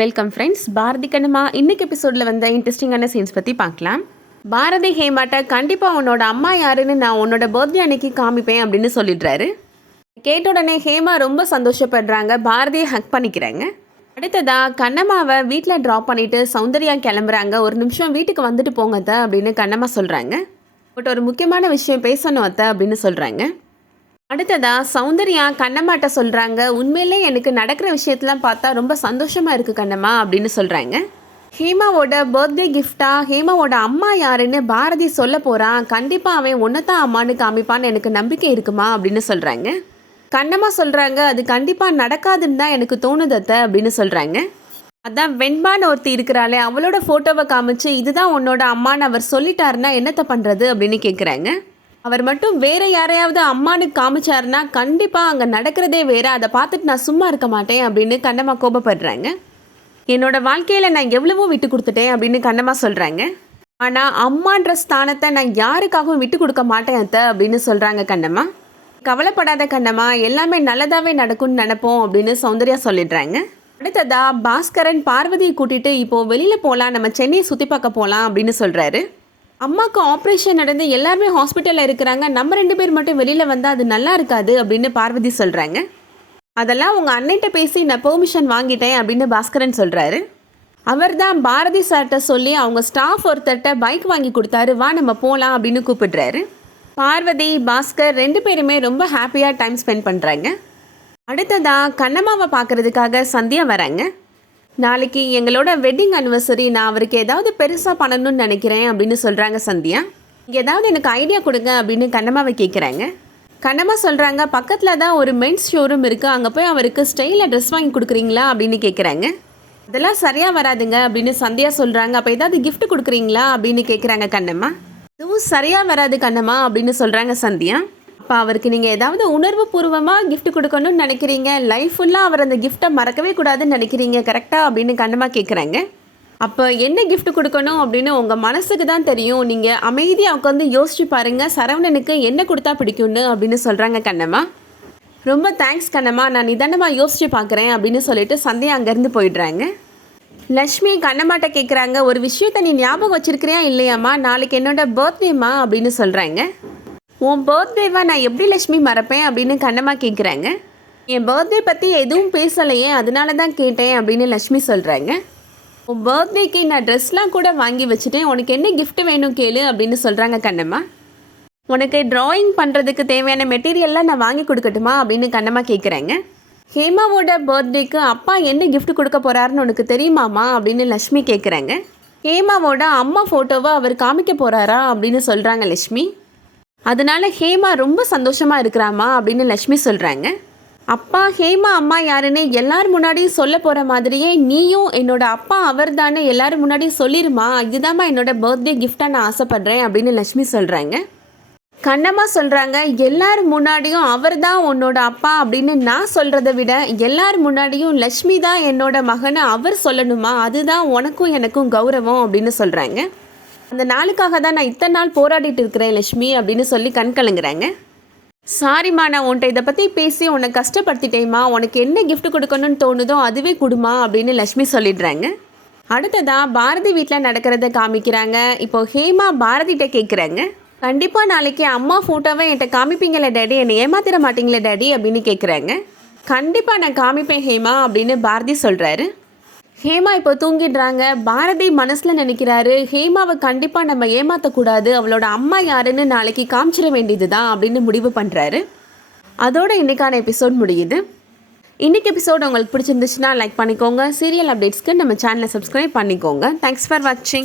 Welcome friends. Bharathi Kannamma இன்னைக்கு எபிசோடில் வந்த இன்ட்ரெஸ்டிங்கான சீன்ஸ் பற்றி பார்க்கலாம். பாரதி ஹேமாட்ட கண்டிப்பாக உன்னோட அம்மா யாருன்னு நான் உன்னோட பர்த்டே அன்னைக்கு காமிப்பேன் அப்படின்னு சொல்லிடுறாரு. கேட்ட உடனே ஹேமா ரொம்ப சந்தோஷப்படுறாங்க. பாரதியை ஹக் பண்ணிக்கிறாங்க. அடுத்ததாக கண்ணம்மாவை வீட்டில் ட்ராப் பண்ணிவிட்டு சௌந்தர்யா கிளம்புறாங்க. ஒரு நிமிஷம் வீட்டுக்கு வந்துட்டு போங்க அத்தை அப்படின்னு கண்ணம்மா சொல்கிறாங்க. பட் ஒரு முக்கியமான விஷயம் பேசணும் அத்தை அப்படின்னு சொல்கிறாங்க. அடுத்ததா சௌந்தர்யா கண்ணம்மாட்ட சொல்கிறாங்க, உண்மையிலே எனக்கு நடக்கிற விஷயத்தெலாம் பார்த்தா ரொம்ப சந்தோஷமாக இருக்குது கண்ணம்மா அப்படின்னு சொல்கிறாங்க. ஹேமாவோட பர்த்டே கிஃப்டாக ஹேமாவோட அம்மா யாருன்னு பாரதி சொல்ல போகிறான். கண்டிப்பாக அவன் ஒன்றைத்தான் அம்மானு காமிப்பான்னு எனக்கு நம்பிக்கை இருக்குமா அப்படின்னு சொல்கிறாங்க. கண்ணம்மா சொல்கிறாங்க, அது கண்டிப்பாக நடக்காதுன்னு தான் எனக்கு தோணுது அத்தை அப்படின்னு சொல்கிறாங்க. அதான் வெண்பான்னு ஒருத்தி இருக்கிறாளே, அவளோட ஃபோட்டோவை காமிச்சு இதுதான் உன்னோட அம்மான்னு அவர் சொல்லிட்டாருன்னா என்னத்தை பண்ணுறது அப்படின்னு கேட்குறாங்க. அவர் மட்டும் வேறு யாரையாவது அம்மானு காமிச்சாருன்னா கண்டிப்பாக அங்கே நடக்கிறதே வேறு, அதை பார்த்துட்டு நான் சும்மா இருக்க மாட்டேன் அப்படின்னு கண்ணம்மா கோபப்படுறாங்க. என்னோட வாழ்க்கையில் நான் எவ்வளவோ விட்டு கொடுத்துட்டேன் அப்படின்னு கண்ணம்மா சொல்கிறாங்க. ஆனால் அம்மான்ற ஸ்தானத்தை நான் யாருக்காகவும் விட்டு கொடுக்க மாட்டேன் அத்தை அப்படின்னு சொல்கிறாங்க கண்ணம்மா. கவலைப்படாத கண்ணம்மா, எல்லாமே நல்லதாகவே நடக்கும்னு நினைப்போம் அப்படின்னு சௌந்தர்யா சொல்லிடுறாங்க. அடுத்ததா பாஸ்கரன் பார்வதியை கூட்டிகிட்டு இப்போது வெளியில் போகலாம், நம்ம சென்னையை சுற்றி பார்க்க போகலாம் அப்படின்னு சொல்கிறாரு. அம்மாவுக்கு ஆப்ரேஷன் நடந்து எல்லாருமே ஹாஸ்பிட்டலில் இருக்கிறாங்க, நம்ம 2 பேர் மட்டும் வெளியில் வந்தால் அது நல்லா இருக்காது அப்படின்னு பார்வதி சொல்கிறாங்க. அதெல்லாம் உங்கள் அன்னைகிட்ட பேசி நான் பெர்மிஷன் வாங்கிட்டேன் அப்படின்னு பாஸ்கரன் சொல்கிறாரு. அவர் தான் பாரதி சார்கிட்ட சொல்லி அவங்க ஸ்டாஃப் ஒருத்தர்கிட்ட பைக் வாங்கி கொடுத்தாரு, வா நம்ம போகலாம் அப்படின்னு கூப்பிடுறாரு. பார்வதி பாஸ்கர் 2 பேருமே ரொம்ப ஹாப்பியாக டைம் ஸ்பெண்ட் பண்ணுறாங்க. அடுத்ததாக கண்ணம்மாவை பார்க்குறதுக்காக சந்தியா வராங்க. நாளைக்கு எங்களோட வெட்டிங் அனிவர்சரி, நான் அவருக்கு ஏதாவது பெருசாக பண்ணணும்னு நினைக்கிறேன் அப்படின்னு சொல்கிறாங்க சந்தியா. இங்கே ஏதாவது எனக்கு ஐடியா கொடுங்க அப்படின்னு கண்ணம்மாவை கேட்குறாங்க. கண்ணம்மா சொல்கிறாங்க, பக்கத்தில் தான் ஒரு மென்ஸ் ஷோரூம் இருக்குது, அங்கே போய் அவருக்கு ஸ்டைலில் ட்ரெஸ் வாங்கி கொடுக்குறீங்களா அப்படின்னு கேட்குறாங்க. அதெல்லாம் சரியாக வராதுங்க அப்படின்னு சந்தியா சொல்கிறாங்க. அப்போ ஏதாவது கிஃப்ட் கொடுக்குறீங்களா அப்படின்னு கேட்குறாங்க கண்ணம்மா. இதுவும் சரியாக வராது கண்ணம்மா அப்படின்னு சொல்கிறாங்க சந்தியா. அப்போ அவருக்கு நீங்கள் ஏதாவது உணர்வு பூர்வமாக கிஃப்ட் கொடுக்கணும்னு நினைக்கிறீங்க, லைஃப் ஃபுல்லாக அவர் அந்த கிஃப்ட்டை மறக்கவே கூடாதுன்னு நினைக்கிறீங்க கரெக்டாக அப்படின்னு கண்ணம்மா கேட்குறாங்க. அப்போ என்ன கிஃப்ட் கொடுக்கணும் அப்படின்னு உங்கள் மனசுக்கு தான் தெரியும், நீங்கள் அமைதியாக உட்காந்து யோசிச்சு பாருங்கள், சரவணனுக்கு என்ன கொடுத்தா பிடிக்கும்னு அப்படின்னு சொல்கிறாங்க கண்ணம்மா. ரொம்ப தேங்க்ஸ் கண்ணம்மா, நான் நிதானமாக யோசிச்சு பார்க்குறேன் அப்படின்னு சொல்லிட்டு சந்தியா அங்கேருந்து போயிடுறாங்க. லக்ஷ்மி கண்ணம்மாட்ட கேட்குறாங்க, ஒரு விஷயத்தை நீ ஞாபகம் வச்சுருக்கிறியா இல்லையாம்மா, நாளைக்கு என்னோட பர்த்டேம்மா அப்படின்னு சொல்கிறாங்க. உன் பர்த்டேவா நான் எப்படி லக்ஷ்மி மறப்பேன் அப்படின்னு கண்ணம்மா கேட்குறாங்க. என் பர்த்டே பற்றி எதுவும் பேசலையே, அதனால தான் கேட்டேன் அப்படின்னு லக்ஷ்மி சொல்கிறாங்க. உன் பர்த்டேக்கு நான் ட்ரெஸ்லாம் கூட வாங்கி வச்சுட்டேன், உனக்கு என்ன கிஃப்ட் வேணும் கேளு அப்படின்னு சொல்கிறாங்க கண்ணம்மா. உனக்கு ட்ராயிங் பண்ணுறதுக்கு தேவையான மெட்டீரியல்லாம் நான் வாங்கி கொடுக்கட்டுமா அப்படின்னு கண்ணம்மா கேட்குறாங்க. ஹேமாவோட பர்த்டேக்கு அப்பா என்ன கிஃப்ட் கொடுக்க போகிறாருன்னு உனக்கு தெரியுமாம்மா அப்படின்னு லக்ஷ்மி கேட்குறாங்க. ஹேமாவோட அம்மா ஃபோட்டோவை அவர் காமிக்க போகிறாரா அப்படின்னு சொல்கிறாங்க லக்ஷ்மி. அதனால ஹேமா ரொம்ப சந்தோஷமாக இருக்கிறாமா அப்படின்னு லக்ஷ்மி சொல்கிறாங்க. அப்பா ஹேமா அம்மா யாருன்னு எல்லார் முன்னாடியும் சொல்ல போகிற மாதிரியே நீயும் என்னோட அப்பா அவர் தானே எல்லாரும் முன்னாடியும் சொல்லிடுமா, இதுதாம்மா என்னோட பர்த்டே கிஃப்டாக நான் ஆசைப்பட்றேன் அப்படின்னு லக்ஷ்மி சொல்கிறாங்க. கண்ணம்மா சொல்கிறாங்க, எல்லார் முன்னாடியும் அவர் தான் உன்னோட அப்பா அப்படின்னு நான் சொல்கிறத விட எல்லார் முன்னாடியும் லக்ஷ்மி தான் என்னோட மகனை அவர் சொல்லணுமா, அதுதான் உனக்கும் எனக்கும் கௌரவம் அப்படின்னு சொல்கிறாங்க. அந்த நாளுக்காக தான் நான் இத்தனை நாள் போராடிட்டு இருக்கிறேன் லக்ஷ்மி அப்படின்னு சொல்லி கண் கலங்குறாங்க. சாரிம்மா, நான் உன்ட்ட இதை பற்றி பேசி உன்னை கஷ்டப்படுத்திட்டேம்மா, உனக்கு என்ன கிஃப்ட் கொடுக்கணும்னு தோணுதோ அதுவே கொடுமா அப்படின்னு லக்ஷ்மி சொல்லிடுறாங்க. அடுத்ததாக பாரதி வீட்டில் நடக்கிறத காமிக்கிறாங்க. இப்போது ஹேமா பாரதிகிட்ட கேட்குறாங்க, கண்டிப்பாக நாளைக்கு அம்மா ஃபோட்டோவை என்கிட்ட காமிப்பீங்களே டேடி, என்னை ஏமாத்திர மாட்டீங்களே டேடி அப்படின்னு கேட்குறாங்க. கண்டிப்பாக நான் காமிப்பேன் ஹேமா அப்படின்னு பாரதி சொல்கிறாரு. ஹேமா இப்போ தூங்கிடுறாங்க. பாரதி மனசில் நினைக்கிறாரு, ஹேமாவை கண்டிப்பாக நம்ம ஏமாற்றக்கூடாது, அவளோட அம்மா யாருன்னு நாளைக்கு காமிச்சிட வேண்டியது தான் அப்படின்னு முடிவு பண்ணுறாரு. அதோட இன்றைக்கான எபிசோட் முடியுது. இன்றைக்கி எபிசோட் உங்களுக்கு பிடிச்சிருந்துச்சுன்னா லைக் பண்ணிக்கோங்க. சீரியல் அப்டேட்ஸ்க்கு நம்ம சேனலை சப்ஸ்கிரைப் பண்ணிக்கோங்க. தேங்க்ஸ் ஃபார் வாட்சிங்.